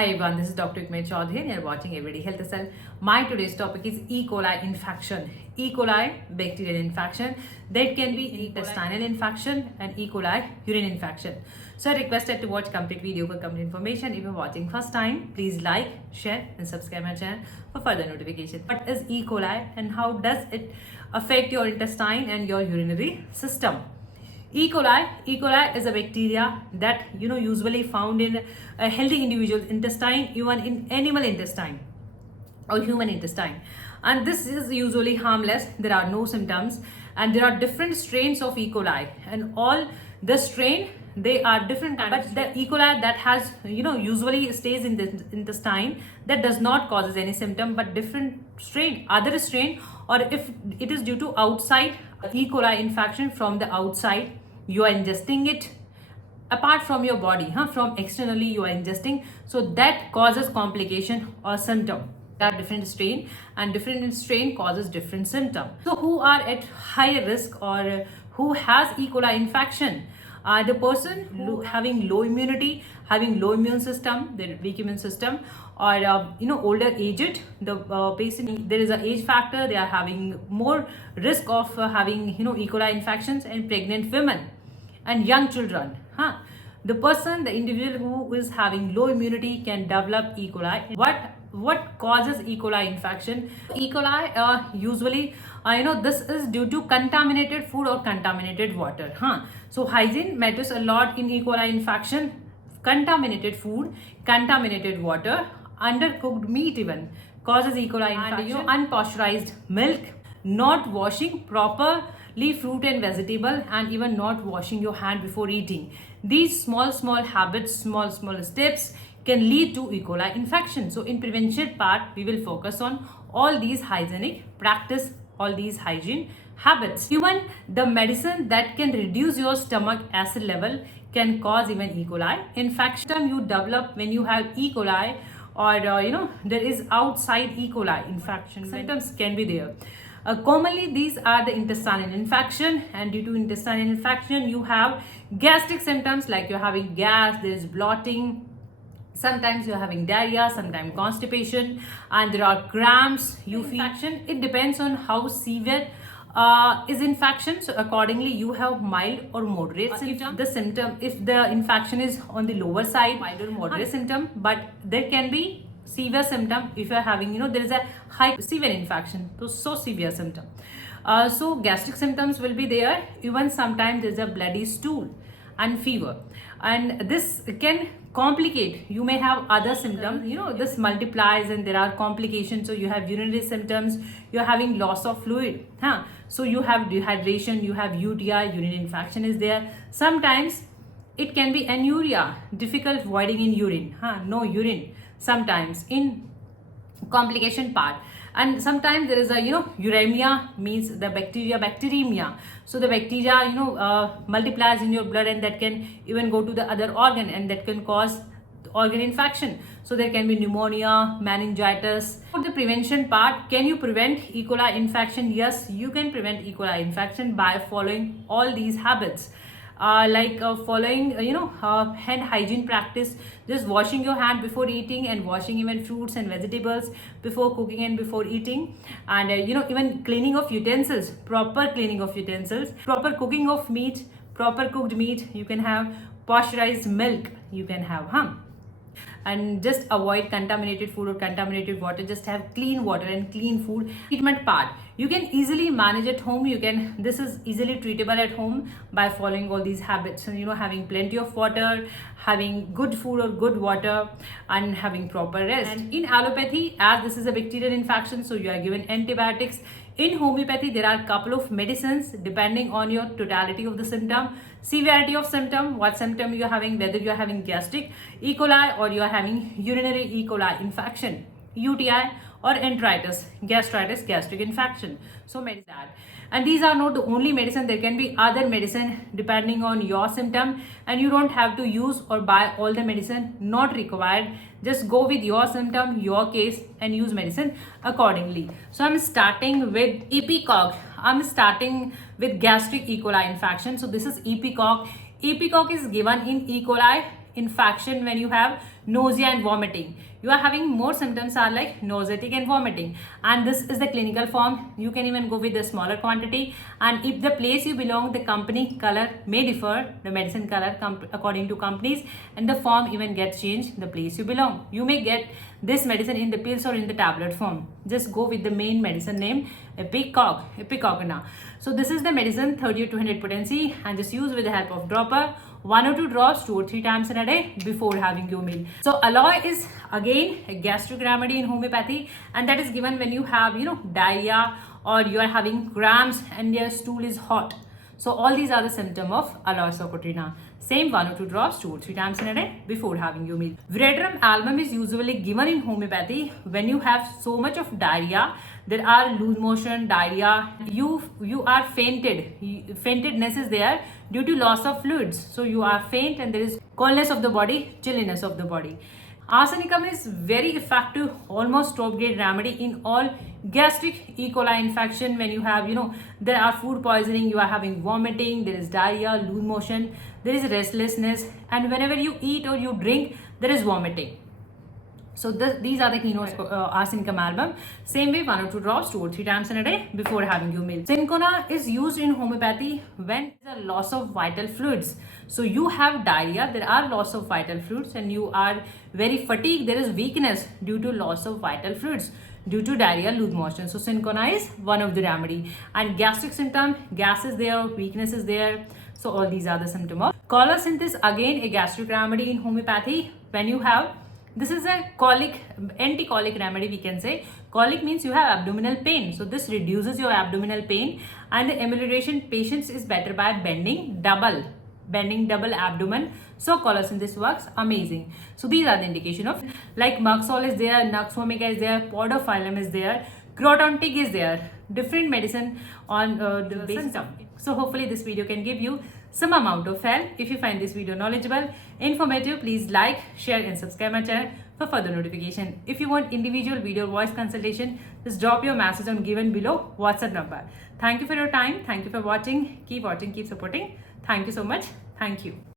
Hi everyone, this is Dr. Rukmani and you're watching Everyday Health Cell. My today's topic is E. coli infection. E. coli bacterial infection. That can be intestinal infection and E. coli urine infection. So I requested to watch complete video for complete information. If you're watching first time, please like, share and subscribe my channel for further notification. What is E. coli and how does it affect your intestine and your urinary system? E. coli is a bacteria that usually found in a healthy individual's intestine, even in animal intestine or human intestine. And this is usually harmless. There are no symptoms, and there are different strains of E. coli, and all the strain they are different. But the E. coli that has usually stays in the intestine, that does not causes any symptom, but different strain, other strain, or if it is due to outside E. coli infection from the outside, you are ingesting it apart from your body, from externally you are ingesting, so that causes complication or symptom. There are different strain, and different strain causes different symptom. So who are at higher risk or who has E. coli infection? The person who having low immunity, having low immune system, the weak immune system, or older aged, the patient, there is an age factor, they are having more risk of having E. coli infections, and pregnant women and young children. The person, the individual who is having low immunity can develop E. coli. What causes E. coli infection? E. coli usually this is due to contaminated food or contaminated water. So hygiene matters a lot in E. coli infection. Contaminated food, contaminated water, undercooked meat even causes E. coli infection. Unpasteurized milk, not washing properly fruit and vegetable, and even not washing your hand before eating. These small habits, small steps can lead to E. coli infection. So in prevention part, we will focus on all these hygienic practice, all these hygiene habits. Even the medicine that can reduce your stomach acid level can cause even E. coli infection. You develop when you have E. coli, or there is outside E. coli infection. Symptoms can be there. Commonly these are the intestinal infection, and due to intestinal infection you have gastric symptoms like you're having gas, there is bloating, sometimes you're having diarrhea, sometimes constipation, and there are cramps. You feel infection. It depends on how severe is infection, so accordingly you have mild or moderate symptom. The symptom, if the infection is on the lower side, mild or moderate symptom, but there can be severe symptom if you are having there is a high severe infection, so severe symptom. So gastric symptoms will be there. Even sometimes there's a bloody stool and fever, and this can complicate. You may have other symptoms, this multiplies and there are complications. So you have urinary symptoms, you're having loss of fluid, so you have dehydration, you have UTI, urine infection is there. Sometimes it can be anuria, difficult voiding in urine, no urine sometimes in complication part. And sometimes there is a uremia, means the bacteremia. So the bacteria multiplies in your blood, and that can even go to the other organ, and that can cause organ infection. So there can be pneumonia, meningitis. For the prevention part, can you prevent E. coli infection? Yes, you can prevent E. coli infection by following all these habits. Following hand hygiene practice, just washing your hand before eating, and washing even fruits and vegetables before cooking and before eating, and even cleaning of utensils, proper cleaning of utensils, proper cooking of meat, proper cooked meat. You can have pasteurized milk, you can have and just avoid contaminated food or contaminated water. Just have clean water and clean food. Treatment part, you can easily manage at home. This is easily treatable at home by following all these habits. So, having plenty of water, having good food or good water, and having proper rest. And in allopathy, as this is a bacterial infection, so you are given antibiotics. In homeopathy, there are a couple of medicines depending on your totality of the symptom, severity of symptom, what symptom you are having, whether you are having gastric E. coli or you are having urinary E. coli infection, UTI, or enteritis, gastritis, gastric infection. So medicine. And these are not the only medicine. There can be other medicine depending on your symptom, and you don't have to use or buy all the medicine, not required. Just go with your symptom, your case, and use medicine accordingly. So I'm starting with EPICOG. I'm starting with gastric E. coli infection. So this is EPICOG. EPICOG is given in E. coli infection when you have nausea and vomiting. You are having more symptoms are like nauseatic and vomiting, and this is the clinical form. You can even go with the smaller quantity, and if the place you belong, the company color may differ, the medicine color according to companies, and the form even gets changed the place you belong. You may get this medicine in the pills or in the tablet form. Just go with the main medicine name, Epicogna. So this is the medicine 30 to 200 potency, and just use with the help of dropper, 1 or 2 drops 2 or 3 times in a day before having your meal. So aloe is again a gastric remedy in homeopathy, and that is given when you have diarrhea or you are having cramps and your stool is hot. So all these are the symptoms of Aloe Socotrina. Same 1 or 2 drops 2 or 3 times in a day before having your meal. Veratrum album is usually given in homeopathy when you have so much of diarrhea. There are loose motion, diarrhea. You are fainted. Faintedness is there due to loss of fluids. So you are faint and there is coldness of the body, chilliness of the body. Arsenicum is very effective, almost top grade remedy in all gastric E. coli infection. When you have, there are food poisoning, you are having vomiting, there is diarrhea, loose motion, there is restlessness, and whenever you eat or you drink, there is vomiting. So these are the keynotes for Arsenicum album. Same way, 1 or 2 drops 2 or 3 times in a day before having your meal. Cinchona is used in homeopathy when there is a loss of vital fluids. So you have diarrhea, there are loss of vital fluids, and you are very fatigued, there is weakness due to loss of vital fluids, due to diarrhea, loose motion. So Cinchona is one of the remedy. And gastric symptom, gas is there, weakness is there. So all these are the symptoms of Colocynthis, again a gastric remedy in homeopathy when you have, this is a colic, anti-colic remedy we can say. Colic means you have abdominal pain. So this reduces your abdominal pain, and the amelioration patients is better by bending double abdomen. So Colocynthis works amazing. So these are the indication of, like Muxol is there, Nux vomica is there, Podophyllum is there, Crotontic is there, different medicine on the basis of. So hopefully this video can give you some amount of help. If you find this video knowledgeable, informative, please like, share and subscribe my channel for further notification. If you want individual video voice consultation, just drop your message on given below WhatsApp number. Thank you for your time. Thank you for watching. Keep watching, keep supporting. Thank you so much. Thank you.